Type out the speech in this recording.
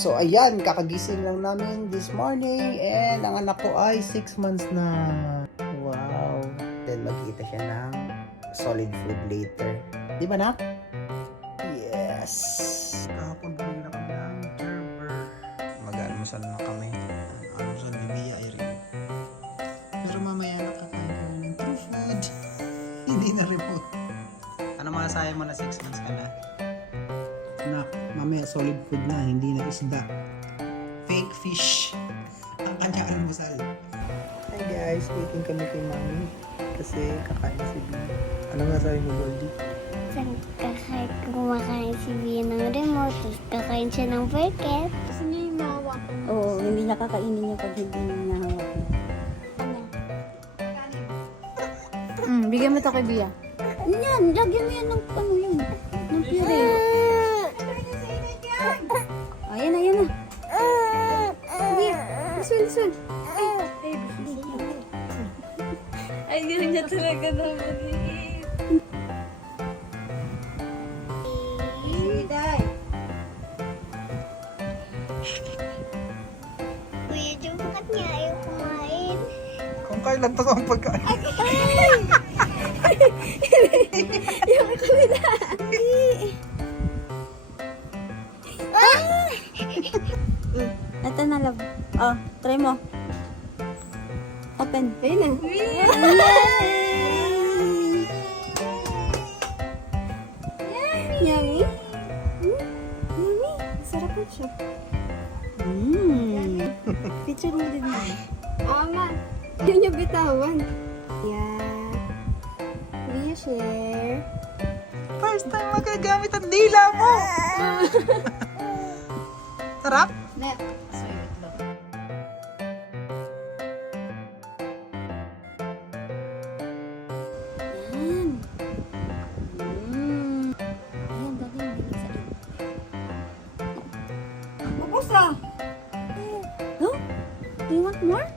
So ayan, kakagising lang namin this morning and ang anak ko ay 6 months na. Wow. Then magkita siya ng solid food later. Di ba, nak? Yes. Kahapon bumili na kami ng Gerber. Mag-almusal na kami. Almusal ni Mia Irene. Pero mamaya nakakain ko ng true food. Hindi na remote. Ano masasabi mo na 6 months ka na? Anak, mamaya solid food na, hindi na isda. Fake fish. Ang kanya almusal. Hi guys, waiting kami kay mami. Kasi kakain si Bea. Ano masasabi mo, Goldie? Kumakain si Bea ng remote, tapos kakain siya ng burger. Gusto niya yung mahawakan. Oo, hindi niya kakainin niya pag hindi niya hawakan. Bigyan mo ito kay Bea. Yan, lagyan mo yan ng ano yun. Ng puree. Ayan na, ayan na. Bea, sul. Ay, galing niya talaga naman eh. Kuya Jo, bakit niya ayaw kumain? Kung kailan to ang pagkain. Ito na, love. Oh, try mo. Open. Ayun na. Yummy. Yummy. Sarap po siya. Picture mo din mo. Ama, hindi niya bitawan. Yeah. Bea, share. First time magagamit ang dila mo. Sarap? Net. So, itlog. Yan. Ayan, dali. Dali sa iyo. Mapusa! Oh? Do you want more?